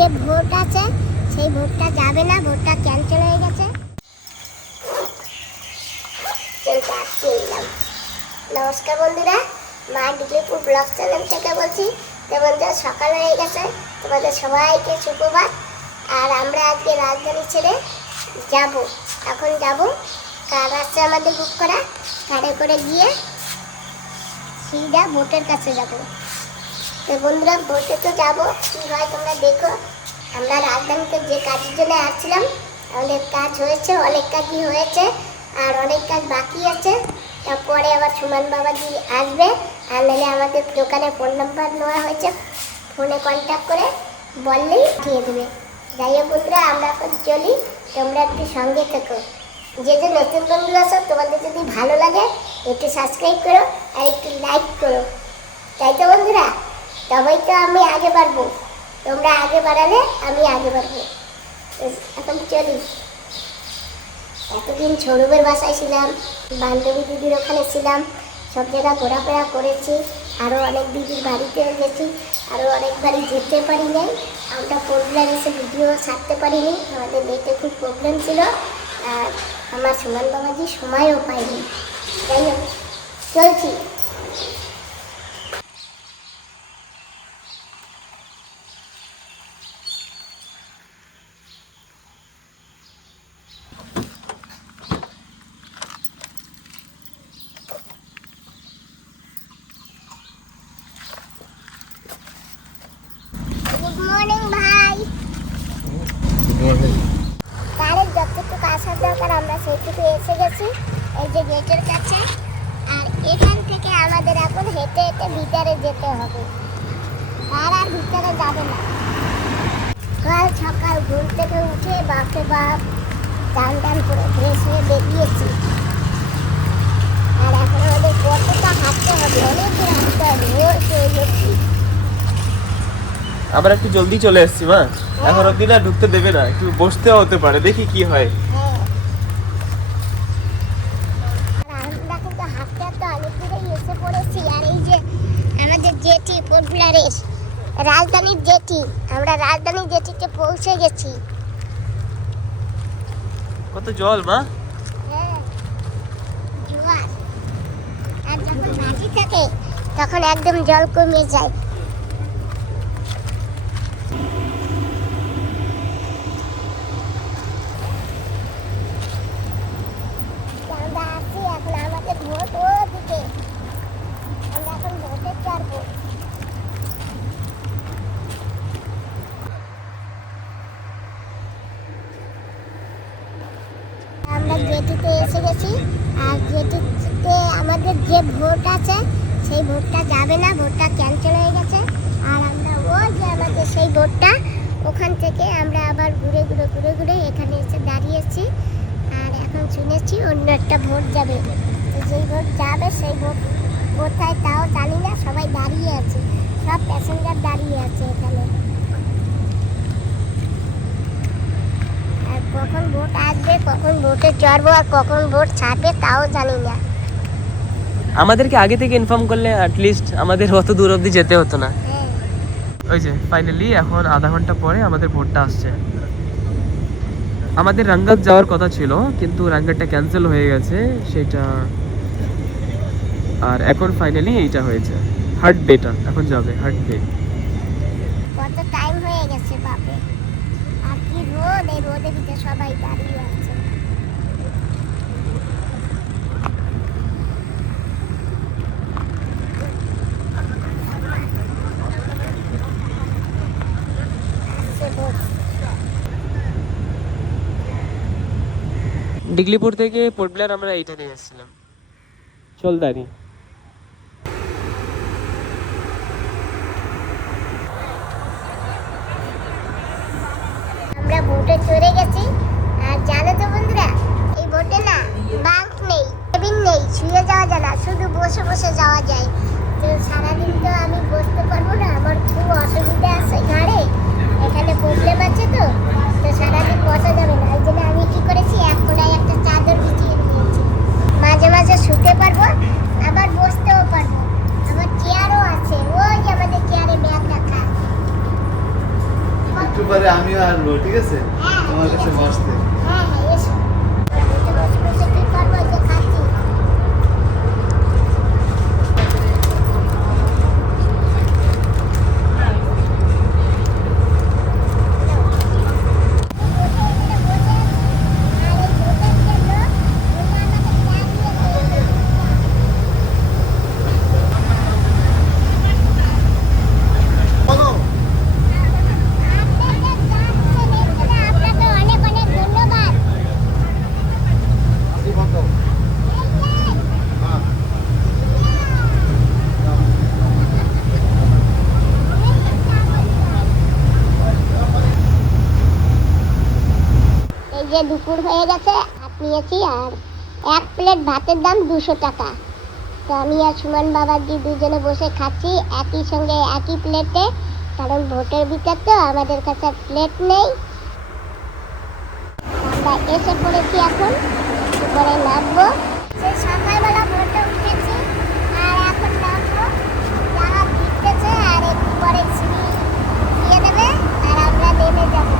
যে ভোট আছে, সেই ভোটটা যাবে না, ভোটটা ক্যান্সেল হয়ে গেছে। নমস্কার বন্ধুরা, মা ডিগ্রিপুর ব্লগ চ্যানেল থেকে বলছি তো বন্ধুরা সকাল হয়ে গেছে, তোমাদের সবাইকে সুপ্রভাত। আর আমরা আজকে রাজধানী ছেড়ে যাব। এখন যাব কার আছে আমাদের বুক করা? কারে করে গিয়ে সিধা ভোটের কাছে যাব। তো বন্ধুরা, ভোটে তো যাব, কী হয় তোমরা দেখো। আমরা রাজধানীতে যে কাজের জন্য আসছিলাম, অনেক কাজ হয়েছে, অনেক কাজই হয়েছে, আর অনেক কাজ বাকি আছে। তারপরে আবার সুমন বাবাজি আসবে, আর নাহলে আমাদের দোকানে ফোন নাম্বার নেওয়া হয়েছে ফোনে কন্ট্যাক্ট করে বললেই দিয়ে দেবে। যাই হোক বন্ধুরা, আমরা এখন চলি, তোমরা একটু সঙ্গে থেকো। যে যে নতুন বন্ধু আছো, তোমাদের যদি ভালো লাগে, একটু সাবস্ক্রাইব করো, আর একটু লাইক করো। তাই তো বন্ধুরা, তবেই তো আমি আগে বাড়বো। তোমরা আগে বাড়ালে, আমি আগে বাড়বো। এখন চলি এতদিন সৌরভের বাসায় ছিলাম, বান্ধবী দিদির ওখানে ছিলাম, সব জায়গা ঘোরাফেরা করেছি আরও অনেক দিদির বাড়িতে গেছি আরও অনেক বাড়ি যেতে পারি নাই। আমরা প্রোগ্রাম এসে ভিডিও ছাড়তে পারিনি, আমাদের নেটে খুব প্রবলেম ছিল, আর আমার সুমন বাবাজি সময়ও পাইনি যাই হোক, চলছি। গুড মর্নিং ভাই গাড়ির যতটুকু আসার দরকার আমরা সেইটুকু এসে গেছি এই যে গেটের কাছে। আর এখান থেকে আমাদের এখন হেঁটে হেঁটে ভিতরে যেতে হবে। আর আর ভিতরে যাবে না। কাল সকাল ঘুম থেকে উঠে বাপে বাপ টান টান করে ফ্রেশ হয়ে বেরিয়েছি। আর এখন আমাদের কতটা হাঁটতে হবে অনেক দূর হাঁটতে হবে। ভোর হয়ে গেছি আবার একটু জলদি চলে এসেছি মা। এখন অব্দি না ঢুকতে দেবে না একটু বসতেও হতে পারে দেখি কি হয়। হ্যাঁ। আর আমরা কিন্তু হাঁটতে হাঁটতে অনেক দূরেই এসে পড়েছি আর এই যে আমাদের জেটি পপুলারের রাজধানীর জেটি আমরা রাজধানীর জেটিতে পৌঁছে গেছি। কত জল মা। হ্যাঁ জোয়ার। আর যখন ভাটি থাকে তখন একদম জল কমে যায় আমরা আছি এখন আমাদের ভোট ওদিকে আমরা এখন ভোটে চারবো আমরা জেটিতে আর জেটিতে আমাদের যে ভোট আছে, সেই ভোটটা যাবে না, ভোটটা ক্যান্সেল হয়ে গেছে। আর আমরা ওই যে আমাদের সেই ভোটটা, ওখান থেকে আমরা আবার ঘুরে ঘুরে ঘুরে ঘুরে এখানে এসে দাঁড়িয়েছি। আর এখন শুনেছি অন্য একটা ভোট যাবে। যেই ভোট যাবে, সেই ভোট কোথায় তাও জানি না, সবাই দাঁড়িয়ে আছে সব প্যাসেঞ্জার দাঁড়িয়ে আছে এখানে আর কখন ভোট আসবে কখন ভোটে চড়বো আর কখন ভোট ছাড়বে তাও জানি না। আমাদেরকে আগে থেকে ইনফর্ম করলে লিস্ট আমাদের অত দূর অবধি যেতে হতো না। হ্যাঁ। ওই যে ফাইনালি এখন আধা ঘণ্টা পরে আমাদের ভোটটা আসছে। আমাদের রাঙ্গাত যাওয়ার কথা ছিল কিন্তু রাঙ্গাতটা ক্যান্সেল হয়ে গেছে সেটা আর এখন ফাইনালি এইটা হয়েছে। হার্ট ডেটা এখন যাবে হার্ট ডে কত টাইম হয়ে গেছে বাপে আর কি রোদ এই রোদের ভিতরে সবাই দাঁড়িয়ে আছে আসছে ভোট। ডিগলিপুর থেকে পোর্ট ব্লেয়ার আমরা এইটা নিয়ে এসেছিলাম চলদারি আমরা ভোটে চড়ে গেছি। আর জানো তো বন্ধুরা এই ভোটে না বাঙ্ক নেই কেবিন নেই শুয়ে যাওয়া যায় না শুধু বসে বসে যাওয়া যায়। তো সারাদিন তো আমি বসতে পারব না আমার খুব অসুবিধা আছে ঘাড়ে এখানে প্রবলেম আছে তো তো সারাদিন বসা যাবে না ওই জন্য আমি কি করেছি এক কোনায় একটা চাদর বিছিয়ে দিয়েছি মাঝে মাঝে শুতে পারব আবার বসতেও পারব আবার চেয়ারও আছে ওই যে আমাদের চেয়ারে ব্যাগ রাখা কত একটু পরে আমিও আসব ঠিক আছে? তোমার কাছে বসতে হ্যাঁ হ্যাঁ এসো বসে বসে বসে কি করব এই যে খাচ্ছি আপনাকে অনেক অনেক ধন্যবাদ এই যে দুপুর হয়ে গেছে, ভাত নিয়েছি আর এক প্লেট ভাতের দাম দুশো টাকা। তো আমি আর সুমন বাবাজি দুজনে বসে খাচ্ছি, একই সঙ্গে একই প্লেটে, কারণ ভোটের ভিতর তো, আমাদের কাছে প্লেট নেই। আমরা এসে পড়েছি এখন উপরে নামবো। সকালবেলা ভোরটা উঠেছি, আর এখন নামবো। যারা আর একটু পরে দিয়ে দেবে আর আমরা নেমে যাব।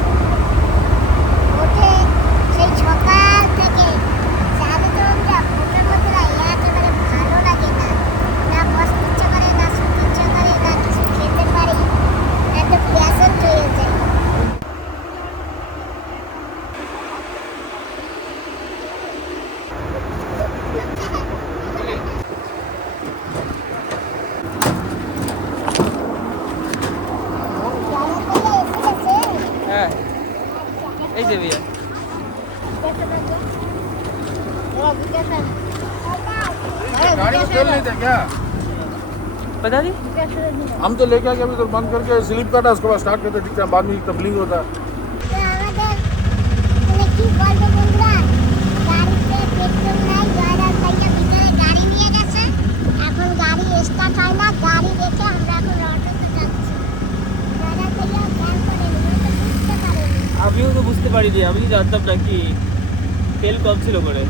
गाड़ी को तेल नहीं था क्या पता नहीं हम तो लेके आके अभी तो बंद करके स्लिप काटा उसके बाद स्टार्ट करते दिखता है बाद में तबलीग होता है তো আমাদের মানে কি বলবো বন্ধুরা গাড়িতে পেট্রোল নাই জয়রাজ ভাইয়া ভিতরে গাড়ি নিয়ে গেছে এখন গাড়ি স্টার্ট হয় না গাড়ি রেখে আমরা এখন অটোতে যাচ্ছি জয়রাজ ভাইয়া জ্ঞান করেনি হয়তো বুঝতে পারেনি আমিও তো বুঝতে পারিনি আমি জানতাম না কি তেল কম ছিল করে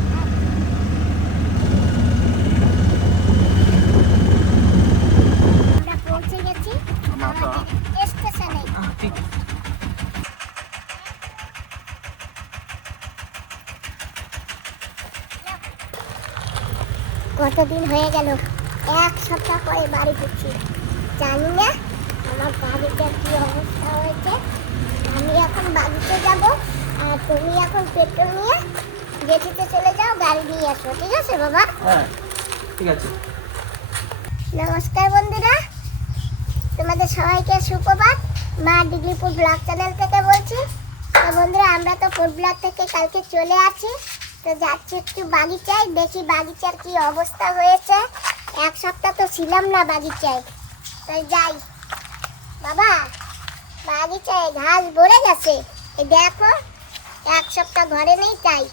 কতদিন হয়ে গেল? এক সপ্তাহ পরে বাড়ি ফিরছি। জানি না আমার বাড়িতে কি অবস্থা হয়েছে। আমি এখন বাড়িতে যাব আর তুমি এখন পেট্রোল নিয়ে জেঠিতে চলে যাও গাড়ি নিয়ে আসো। ঠিক আছে বাবা? হ্যাঁ ঠিক আছে। নমস্কার বন্ধুরা। তোমাদের সবাইকে সুপ্রভাত, মা ডিগ্রিপুর ব্লগ চ্যানেল থেকে বলছি। তো বন্ধুরা, আমরা তো ফুড ব্লগ থেকে কালকে চলে আসি তো যাচ্ছি একটু বাগিচায়, দেখি বাগিচার কি অবস্থা হয়েছে। এক সপ্তাহ তো ছিলাম না বাগিচায়। তাই যাই। বাবা, বাগিচায় ঘাস ভরে গেছে। দেখো, এক সপ্তাহ ঘরে নেই তাই।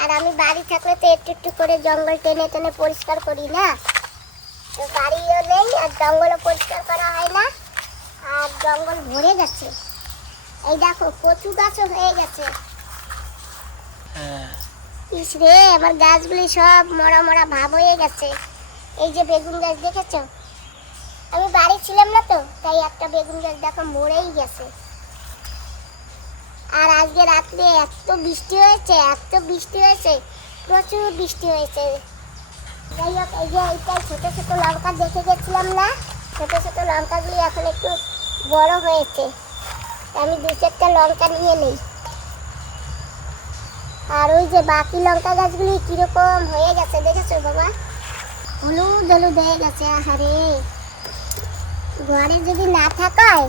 আর আমি বাড়ি থাকলে তো একটু একটু করে জঙ্গল টেনে টেনে পরিষ্কার করি না। তো বাড়িও নেই আর জঙ্গলও পরিষ্কার করা হয় না আর জঙ্গল ভরে গেছে। এই দেখো কচু গাছও হয়ে গেছে। হ্যাঁ। ইস রে আমার গাছগুলি সব মরা মরা ভাব হয়ে গেছে। এই যে বেগুন গাছ দেখেছ? আমি বাড়ি ছিলাম না তো তাই একটা বেগুন গাছ দেখো মরেই গেছে। আর আজকে রাত্রে এত বৃষ্টি হয়েছে এত বৃষ্টি হয়েছে প্রচুর বৃষ্টি হয়েছে। যাই হোক লঙ্কা দেখে গেছিলাম না? ছোট ছোট লঙ্কাগুলি এখন একটু বড় হয়েছে। আমি দু চারটা লঙ্কা নিয়ে নিই। আর ওই যে বাকি লঙ্কা গাছগুলি কীরকম হয়ে গেছে দেখেছ বাবা? হলুদ হলুদ হয়ে গেছে, আহারে। ঘরে যদি না থাকায়,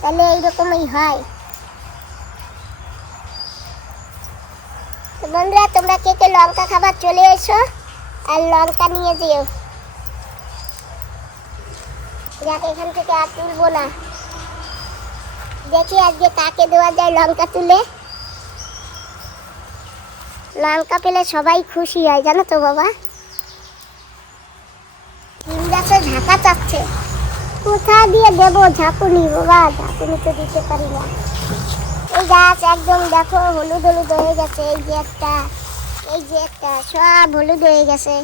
তাহলে এইরকমই হয়। বন্ধুরা, তোমরা কে কে লঙ্কা খাবার চলে এসো? আর লঙ্কা নিয়ে যেও। যাক, এখান থেকে আর তুলবো না। দেখি আজকে কাকে দেওয়া যায় লঙ্কা তুলে। লঙ্কা পেলে সবাই খুশি হয়, জানো তো বাবা? ঝাঁকা চাচ্ছে কোথা দিয়ে দেবো ঝাঁকুনি বাবা? ঝাঁকুনি তো দিতে পারি না। এই গাছ একদম দেখো, হলুদ হলুদ হয়ে গেছে, এই যে এই যে একটা সব হলুদ হয়ে গেছে।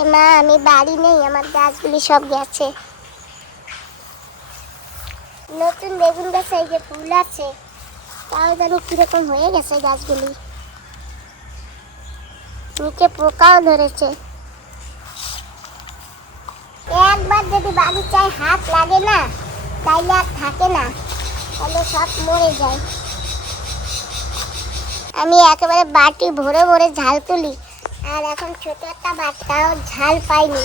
এ মা, আমি বাড়ি নেই, আমার গাছগুলি সব গেছে। নতুন বেগুন গাছে এই যে ফুল আছে, তাও যেন কীরকম হয়ে গেছে গাছগুলি। নিচে পোকাও ধরেছে। একবার যদি বাগিচায় হাত লাগে না, তাইলে আর থাকে না তাহলে সব মরে যায়। আমি একেবারে বাটি ভরে ভরে ঝাল তুলি। আর এখন ছোট একটা বাচ্চাও ঝাল পাইনি।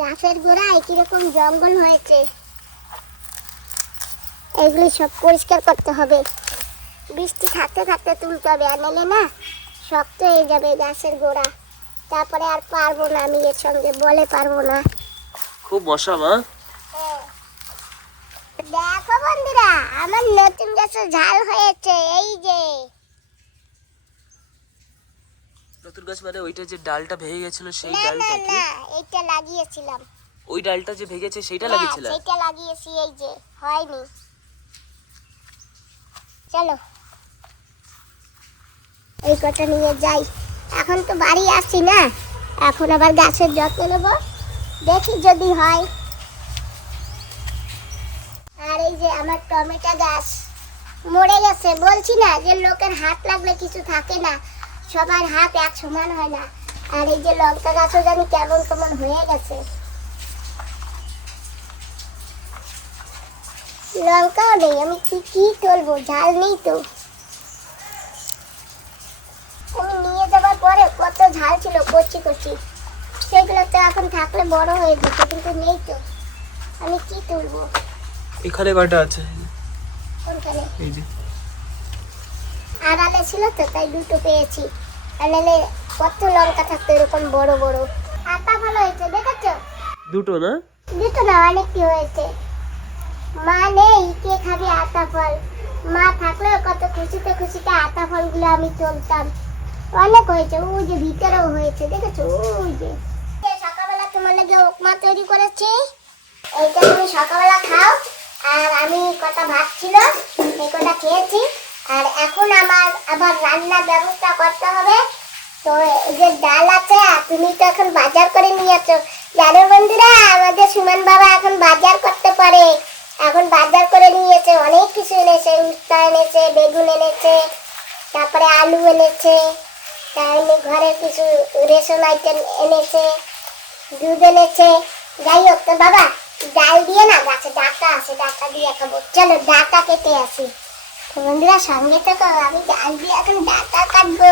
গাছের গোড়ায় কীরকম জঙ্গল হয়েছে। এগুলি সব পরিষ্কার করতে হবে। বৃষ্টি থাকতে থাকতে তুলতে হবে আর নাহলে না শক্ত হয়ে যাবে গাছের গোড়া। তারপরে আর পারব না আমি এর সঙ্গে বলে পারব না। খুব মশা মা। দেখো বন্ধুরা আমার নতুন গাছে ঝাল হয়েছে এই যে। নতুন গাছ মানে ওইটা যে ডালটা ভেঙে গেছিল সেই না না ডালটা কি? না এইটা লাগিয়েছিলাম। ওই ডালটা যে ভেঙেছে সেইটা হ্যাঁ, লাগিয়েছিল? সেইটা লাগিয়েছি এই যে হয়নি। চলো। এই কটা নিয়ে যাই। এখন তো বাড়ি আসি না এখন আবার গাছের যত্ন নেব। দেখি যদি হয়। এই যে আমার টমেটো গাছ মরে গেছে। বলছি না যে লোকের হাত লাগলে কিছু থাকে না। সবার হাত এক সমান হয় না। আর এই যে লঙ্কা গাছও জানি কেমন কেমন হয়ে গেছে। লঙ্কাও নেই, আমি কি কি তুলবো? ঝাল নেই তো। আমি নিয়ে যাবার পরে কত ঝাল ছিল কচি কচি সেগুলো তো এখন থাকলে বড় হয়ে যেত কিন্তু নেই তো। আমি কি তুলবো? এখানে কয়টা আছে? এই যে। আড়ালে ছিল তো তাই দুটো পেয়েছি। নাহলে কত লঙ্কা থাকতো এরকম বড় বড়। আটা ভালো হয়েছে দেখেছ? দুটো না? দুটো না অনেকটি হয়েছে? মা নেই কে খাবে আতা ফল? মা থাকলেও কত খুশিতে খুশিতে আতা ফলগুলো আমি চলতাম অনেক হয়েছে ওই যে ভিতরেও হয়েছে দেখেছ? ওই যে। সকালবেলা তোমার লাগে উপমা তৈরি করেছি। এইটা তুমি সকালবেলা খাও আর আমি কটা ভাত ছিল এই কটা খেয়েছি। আর এখন আমার আবার রান্নার ব্যবস্থা করতে হবে। তো এই যে ডাল আছে তুমি তো এখন বাজার করে নিয়ে আসো জানো বন্ধুরা, আমাদের সুমন বাবা এখন বাজার করতে পারে। এখন বাজার করে নিয়েছে, অনেক কিছু এনেছে, উস্তা এনেছে, বেগুন এনেছে, তারপরে আলু এনেছে তাহলে ঘরের কিছু রেশন আইটেম এনেছে, দুধ এনেছে। যাই হোক তো বাবা ডাল দিয়ে আছে ডাটা দিয়ে ডাটা বন্ধুরা আমি ডাল দিয়ে এখন ডাটা কাটবো।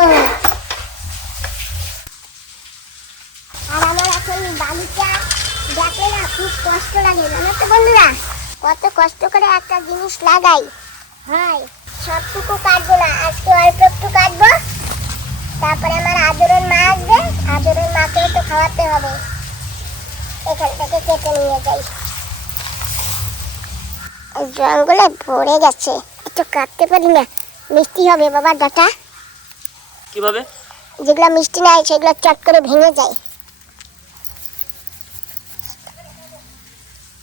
আর আমার এখন না কষ্ট বন্ধুরা? কত কষ্ট করে একটা জিনিস লাগাই। হয় সবটুকু কাটবো না, আজকে অল্প একটু কাটবো। তারপরে আমার আদরের মা আসবে, আদরের মাকেও তো খাওয়াতে হবে। এখান থেকে কেটে নিয়ে যাই। জঙ্গলে ভরে গেছে। একটু কাটতে পারি না? মিষ্টি হবে বাবা ডাটা। কীভাবে? যেগুলো মিষ্টি নাই সেগুলো চট করে ভেঙে যায়।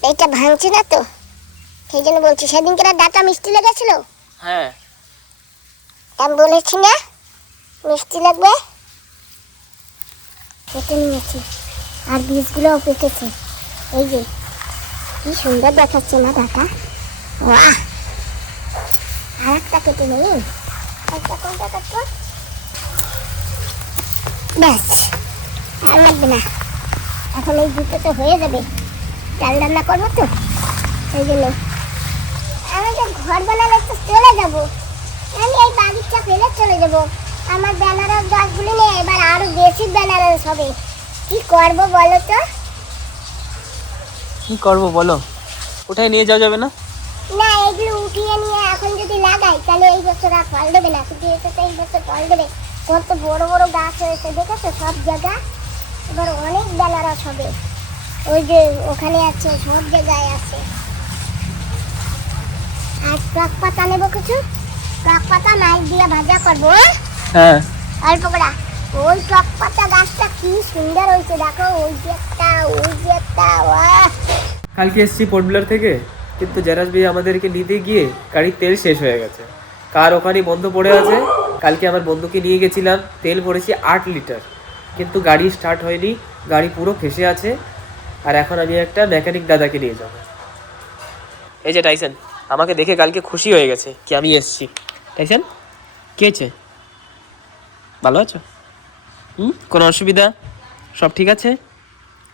এইটা ভাঙছে না তো? সেই জন্য বলছি সেদিনকে না ডাটা মিষ্টি লেগেছিল? হ্যাঁ। আমি বলেছি না মিষ্টি লাগবে? কেটে নিয়েছি। আর বীজগুলোও পেকেছে এই যে কি সুন্দর দেখাচ্ছে না ডাটা বাহ! আর একটা কেটে নেই। একটা কোনটা কাটবো? ব্যাস আর লাগবে না। এখন এই দুটো তো হয়ে যাবে। ডাল রান্না করব তো সেই জন্য। আমি তো ঘর বানালে তো চলে যাব। আমি এই বাগিচা ফেলে চলে যাব। আমার বেনারস গাছগুলি নিয়ে এবার আরও বেশি বেনারস হবে। কি করব বলো তো? কি করব বলো? ওটাই নিয়ে যাওয়া যাবে না? না এগুলো উঠিয়ে নিয়ে এখন যদি লাগাই তাহলে এই বছর আর ফল দেবে না। কিন্তু এসে তো এই বছর ফল দেবে। কত বড় বড় গাছ হয়েছে দেখেছ? সব জায়গা। এবার অনেক বেনারস হবে। ওই যে ওখানে আছে সব জায়গায় আছে। আর টক পাতা নেব কিছু? টক পাতা মাছ দিয়ে ভাজা করব হ্যাঁ? হ্যাঁ। অল্প করে। ওই গাছটা কি সুন্দর হয়েছে, দেখো, ওই যে একটা, ওই যে একটা কালকে এসেছি পোর্টব্লার থেকে, কিন্তু জেরাজ ভাই আমাদেরকে নিতে গিয়ে গাড়ির তেল শেষ হয়ে গেছে। কার ওখানে বন্ধ পড়ে আছে? কালকে আমার বন্ধুকে নিয়ে গেছিলাম, তেল পড়েছি আট লিটার। কিন্তু গাড়ি স্টার্ট হয়নি, গাড়ি পুরো ফেসে আছে, আর এখন আমি একটা মেকানিক দাদাকে নিয়ে যাব। এই যে টাইসন আমাকে দেখে কালকে খুশি হয়ে গেছে কি আমি এসছি। টাইসন কে আছে ভালো আছো? হুম? কোনো অসুবিধা? সব ঠিক আছে?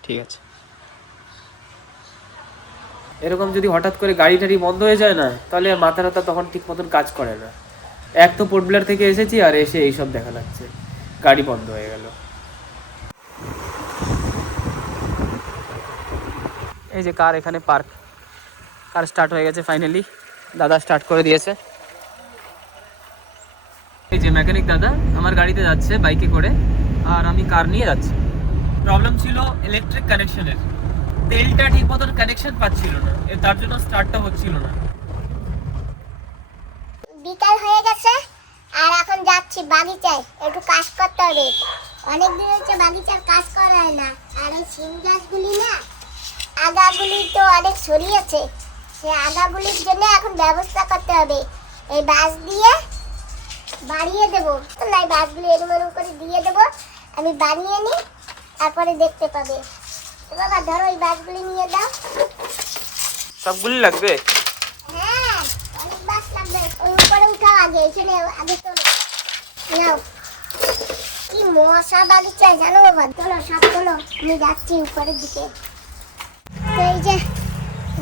ঠিক আছে। এরকম যদি হঠাৎ করে গাড়ি টাড়ি বন্ধ হয়ে যায় না তাহলে আর মাথা টাথা তখন ঠিক মতন কাজ করে না। এক তো পোর্টবিলার থেকে এসেছি আর এসে এইসব দেখা লাগছে। গাড়ি বন্ধ হয়ে গেল। এই যে কার এখানে পার্ক কার স্টার্ট হয়ে গেছে ফাইনালি দাদা স্টার্ট করে দিয়েছে। এই যে মেকানিক দাদা আমার গাড়িতে যাচ্ছে বাইকে করে। আর আমি কার নিয়ে যাচ্ছি। প্রবলেম ছিল ইলেকট্রিক কানেকশনের তেলটা ঠিক মতন কানেকশন পাচ্ছিল না। তার জন্য স্টার্টটা হচ্ছিল না। বিকাল হয়ে গেছে, আর এখন যাচ্ছি বাগিচায়। একটু কাজ করতে হবে। অনেক দিন হচ্ছে বাগিচার কাজ করা হয় না। আর এই সিম গাছগুলি না, আগাগুলি তো অনেক ছড়িয়েছে। সেই আগাগুলির জন্য এখন ব্যবস্থা করতে হবে। এই বাঁশ দিয়ে বাড়িয়ে দেবো। না এই বাঁশগুলি এরম এরম করে দিয়ে দেবো। আমি বানিয়ে নিই তারপরে দেখতে পাবে। বাবা ধরো এই বাঁশগুলি নিয়ে দাও। সবগুলি লাগবে? হ্যাঁ অনেক বাস লাগবে। ওই উপরে উঠাও আগে এখানে আগে তোলো নাও। কি মশা বাগিচায় জানো বাবা? তোলো সব তোলো আমি যাচ্ছি উপরের দিকে। তো এই যে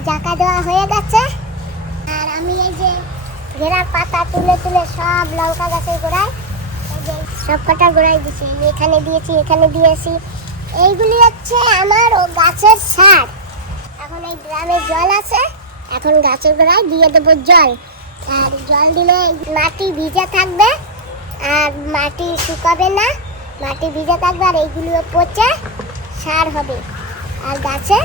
জাকা দেওয়া হয়ে গেছে। আর আমি এই যে ঘেরার পাতা তুলে তুলে সব লঙ্কা গাছের গোড়ায় সব কটা গোড়ায় দিয়েছি এখানে দিয়েছি এখানে দিয়েছি এইগুলি হচ্ছে আমার ও গাছের সার। এখন এই গ্রামে জল আছে, এখন গাছের গোড়ায় দিয়ে দেবো জল। আর জল দিলে মাটি ভিজে থাকবে, আর মাটি শুকাবে না। মাটি ভিজে থাকবে আর এইগুলো পচে সার হবে। আর গাছে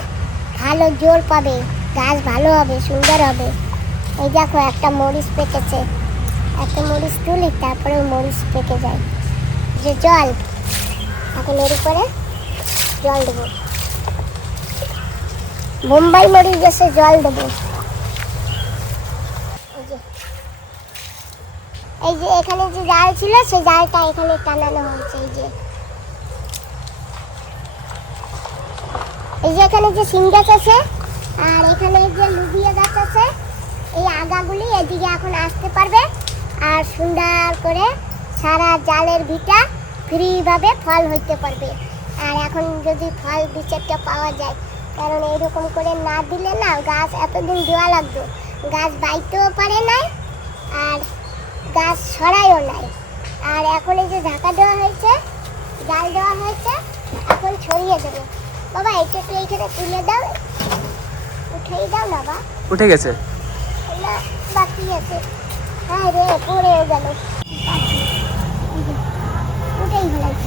ভালো জোর পাবে, গাছ ভালো হবে, সুন্দর হবে। এই দেখো একটা মরিচ পেকেছে। একটা মরিচ তুলি, তারপরে মরিচ পেকে যায়। যে জল, এখন এর উপরে জল দেবো। বোম্বাই মরিচ গেছে জল দেবো। এই যে এখানে যে জাল ছিল সেই জালটা এখানে টানানো হয়েছে, এই যে। এই যে এখানে যে সিম গাছ আছে, আর এখানে যে লুবিয়া গাছ আছে, এই আগাগুলি এদিকে এখন আসতে পারবে, আর সুন্দর করে সারা জালের ভিটা ফ্রিভাবে ফল হইতে পারবে। আর এখন যদি ফল বিচারটা পাওয়া যায় কারণ এইরকম করে না দিলে না গাছ এতদিন দেওয়া লাগতো। গাছ বাইতেও পারে নাই আর গাছ সরাইও নাই। আর এখন এই যে ঢাকা দেওয়া হয়েছে জাল দেওয়া হয়েছে এখন ছড়িয়ে দেবো। বাবা এটা একটু এইখানে তুলে দাও? উঠেই দাও না বা উঠে গেছে? না বাকি আছে। হ্যাঁ রে পড়েও গেল। ভালো লাগছে